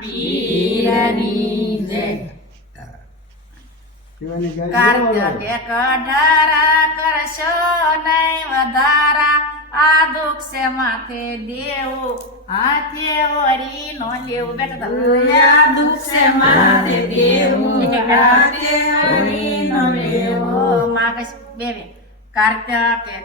પીરની જય કાર્તિકે કઢારા કરશો નહીં વધારા આ દુઃખ છે માથે દેવું હાથે ઓરી નો લેવું બેટા આ દુઃખ છે માથે દેવું હાથે ઓરી નો લેવું માગશ બેબે કાર્તિકે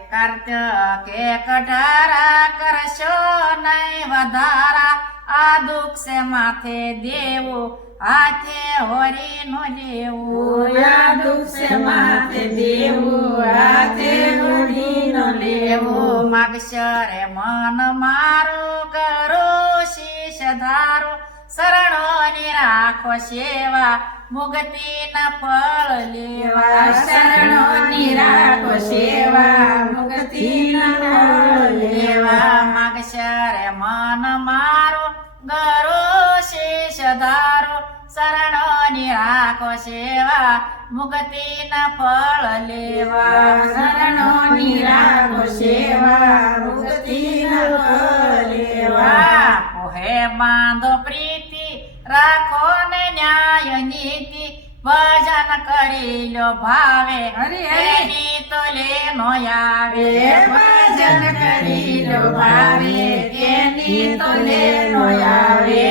કઢારા કરશો નહીં વધારા આ દુઃખ છે માથે દેવું હાથે હોરી નો લેવું આ દુઃખ છે માથે દેવું હાથે હોરી નો લેવું માગશરે મન મારું કરો શીશ ધારો શરણો ની રાખો સેવા મુક્તિ ના ફળ લેવા શરણો ની રાખો સેવા મુક્તિ ના ફળ લેવા માગશરે મન મારું ગરો શીશ ધારો શરણો ની રાખો સેવા મુક્તિ ના ફળ લેવા શરણો ની રાખો સેવા મુક્તિ ના ફળ લેવા પોહે બાંધો પ્રીતિ રાખો ને ન્યાય નીતિ ભજન કરી લો ભાવે એની તો લે નો આવે ભજન કરી લો ભાવે એની તો લે નો આવે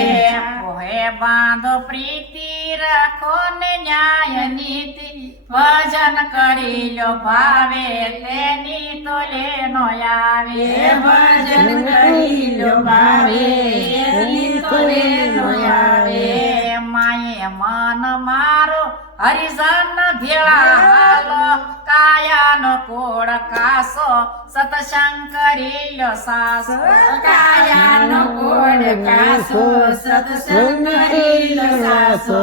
પોહે બાંધો પ્રીતિ રાખો ને ન્યાય નીતિ ભજન કરી લો ભાવે તેની તો લે નો આવે ભજન કરી લો ભાવે તેની તો લે નો આવે માયે મન મારો હરિજન ભેળા હાલો કાયાનો કોડ કાસો સતસંગ કરી લો સાસો કાયાનો કોડ કાસો સતસંગ કરી લો સાસો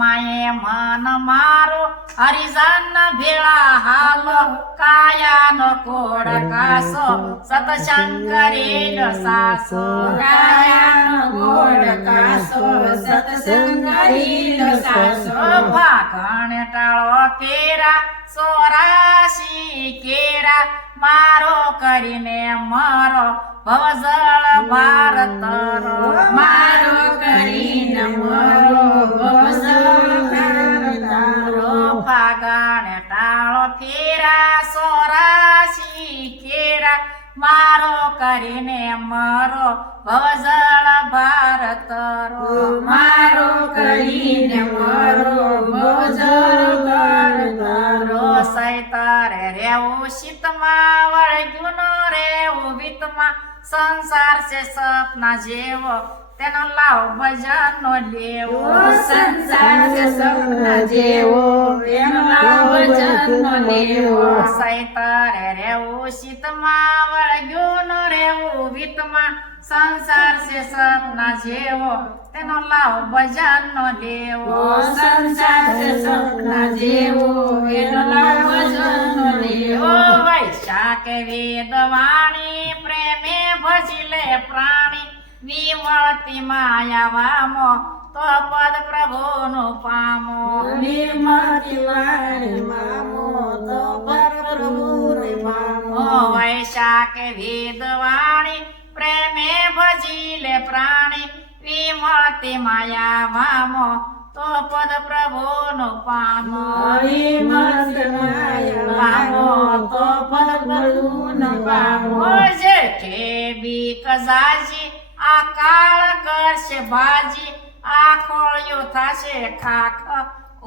માયે મન મારો હરિજન ભેળા હાલો કાયાનો કોડ કાસો સતસંગ કરી લો સાસો કાયાનો કોડ કાસો સતસંગ કરી લો સાસો ભાગણ ટાળો કેરા 84 કેરા મારો કરીને મારો ભવજળ ભારતરો મારો કરીને મારો ભવજળ ભારતરો ભાગણ ટાળો કેરા 84 કેરા મારો કરીને મારો ભવજળ ભારતરો મારો કરીને મારો ભવજળ ભારતરો સૈતારે રેવું શીતમાં વળગ્યું નો રેવું વિતમાં સંસાર છે સપના જેવો તેનો લાવ ભજન નો લેવો સંસાર છે સપના જેવો તેનો લાવ ભજન નો લેવો સૈતારે રેવું શીતમાં વળગ્યું નો રેવું વિતમાં સંસાર છે સપના જેવો તેનો લાવ ભજન નો લેવો સંસાર છે સપના જેવો એનો લાવ ભજન નો લેવો વૈશાખ વેદ વાણી પ્રેમે ભજી લે પ્રાણી વિમળતી માયા વામો તો પદ પ્રભુનું પામો વિમળતી વાણી મામો તો પદ પ્રભુને પામો વૈશાખ વેદ વાણી પ્રેમે ભજી લે પ્રાણી વિમળતી માયા વામો તો પદ પ્રભુનું પામો વિમળતી માયા વામો તો પદ પ્રભુનું પામો જેઠે બીક જાજી આ કાળ કરશે ભાજી આ ખોળિયો થશે ખાખ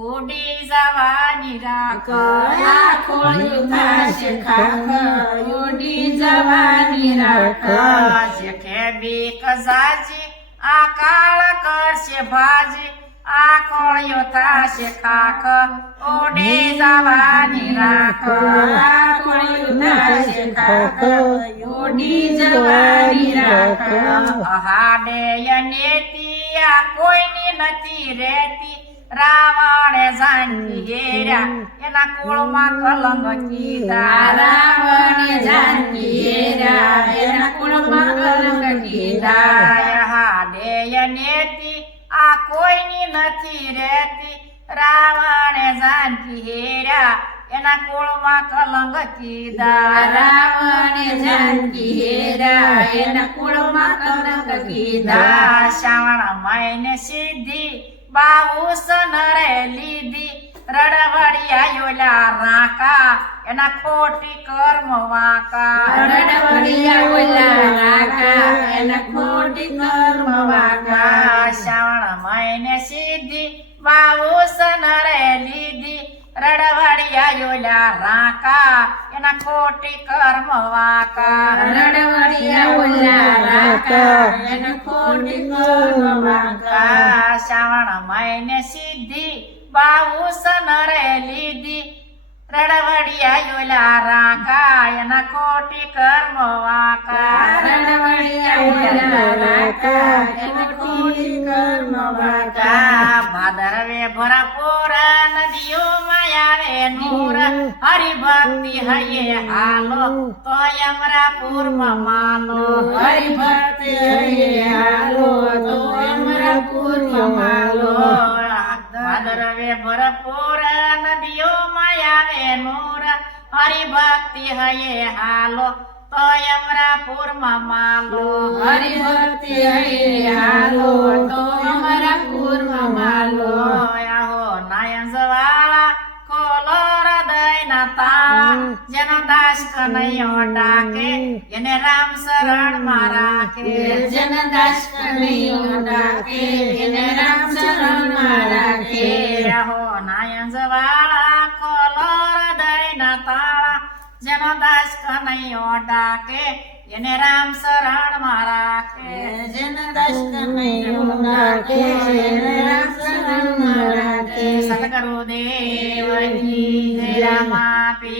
ઉડી જવાની રાખ આ ખોળિયો થશે ખાખ ઉડી જવાની રાખ જેઠે બીક જાજી આ કાળ કરશે ભાજી આ ખોળિયો થશે ખાખ ઉડી જવાની રાખ આ ખોળિયો થશે ખાખ ઉડી જવાની રાખ અહાડેય નેતી આ કોઈની નથી રહેતી રાવણે જાનકી હેર્યા એના કુળમાં કલંક કીધા રાવણે જાનકી હેર્યા એના કુળમાં કલંક કીધા અહાડેય નેતી આ કોઈની નથી રહેતી રાવણે જાનકી હેર્યા એના કુળમાં કલંક કીધા રાવણે જાનકી હેરા એના કુળમાં કલંક કીધા શ્રાવણ મહિને સિદ્ધિ બાવુસ નરે લીધી રડવડિયા યોલા રાકા એના ખોટી કર્મ વાંકા રડવડિયા ઓલા રાકા એના ખોટી કર્મ વાંકા શ્રાવણ મહિને સિદ્ધિ બાવુસ નરે લીધી રડવડિયા યોલા રાકા એના ખોટી કર્મ વાંકા રડવડિયા ઓલા રાકા એના ખોટી કર્મ વાંકા શ્રાવણ મહિને સિદ્ધિ બાવુસ નરે લીધી રડવડિયા યોલા રાકા એના ખોટી કર્મ વાંકા રડવડિયા ઓલા રાકા એના ખોટી કર્મ વાંકા ભાદરવે ભરપૂર નદીઓમાં આવે નૂર હરિભક્તિ હૈયે હાલો તો અમરાપુરમાં માનો હરિભક્તિ હૈયે હાલો તો અમરાપુરમાં માલો ભાદરવે ભરપૂર નદીઓમાં આવે નૂર હરિભક્તિ હૈયે હાલો તો અમરાપુરમાં માલો હરિભક્તિ હૈયે હાલો તો અમરાપુરમાં માલો આહો નાયણ વાળા ખોલો હૃદયના તાળા જેનો દાસ કનૈયો ડાકે એને રામ શરણમાં રાખે જન દાસ કનૈયો ડાકે એને રામ શરણમાં રાખે આહો નાયણ વાળા ખોલો હૃદયના તાળા જેનો દાસ કનૈયો ડાકે એને રામ શરણમાં રાખે જન દાસ કનૈયો ડાકે એને રામ શરણમાં રાખે સતગુરુદેવ કી જય રામા પીર